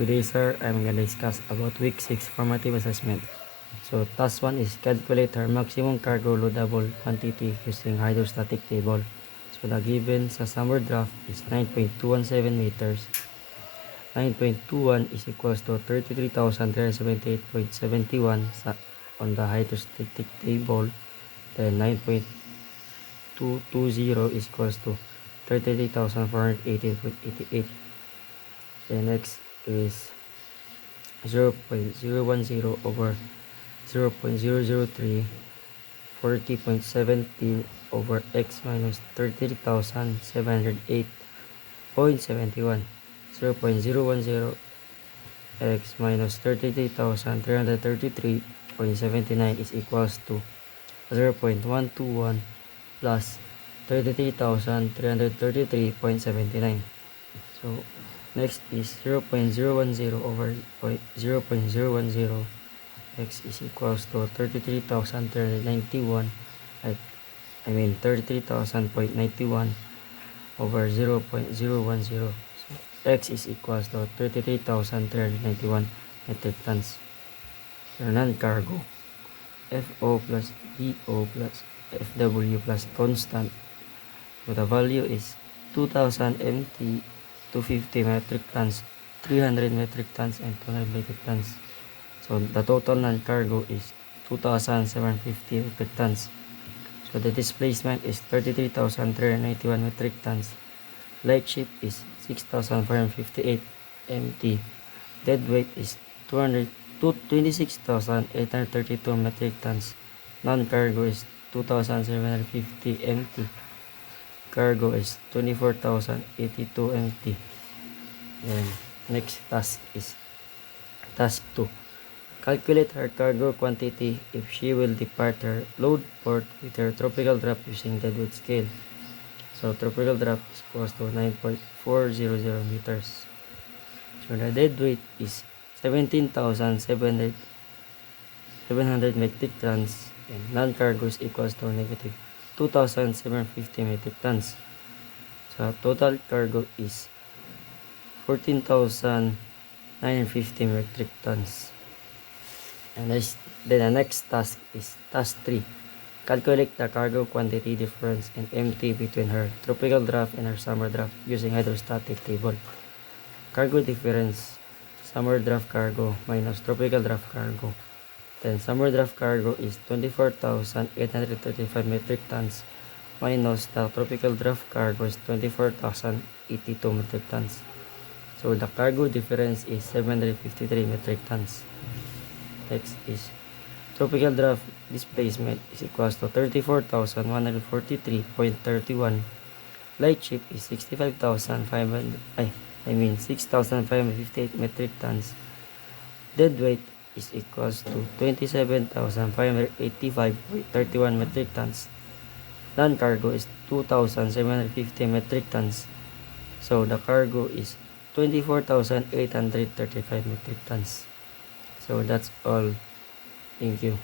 Today, sir, I'm gonna discuss about week 6 formative assessment. So, task 1 is calculate our maximum cargo loadable quantity using hydrostatic table. So, the given sa summer draft is 9.217 meters. 9.21 is equals to 33,378.71 on the hydrostatic table. Then 9.220 is equals to 33,418.88. Then next is 0.010 over 0.003 40.17 over x minus 33,708.71. 0.010 x minus 33,333.79 is equals to 0.121 plus 33,333.79. So next is 0.010 over 0.010 x is equals to 33,391 I mean 33,000.91 over 0.010. So x is equals to 33,391 metric tons. So non-cargo FO plus DO plus FW plus constant. So the value is 2,000 MT, 250 metric tons, 300 metric tons, and 200 metric tons. So the total non-cargo is 2,750 metric tons. So the displacement is 33,391 metric tons. Light ship is 6,458 MT. Dead weight is 26,832 metric tons. Non-cargo is 2,750 MT. Cargo is 24,082 MT. Then next task is task 2. Calculate her cargo quantity if she will depart her load port with her tropical draft using deadwood scale. So tropical draft is equals to 9.400 meters. So the dead weight is 17,700 metric tons, and non-cargo is equals to negative 2,750 metric tons. So total cargo is 14,950 metric tons. And then the next task is task 3. Calculate the cargo quantity difference in MT between her tropical draft and her summer draft using hydrostatic table. Cargo difference: summer draft cargo minus tropical draft cargo. Then summer draft cargo is 24,835 metric tons minus the tropical draft cargo is 24,082 metric tons. So the cargo difference is 753 metric tons. Next is tropical draft displacement is equals to 34,143.31. Light ship is 6,558 metric tons. Dead weight is equals to 27,585.31 metric tons. Non-cargo is 2,750 metric tons. So the cargo is 24,835 metric tons. So that's all. Thank you.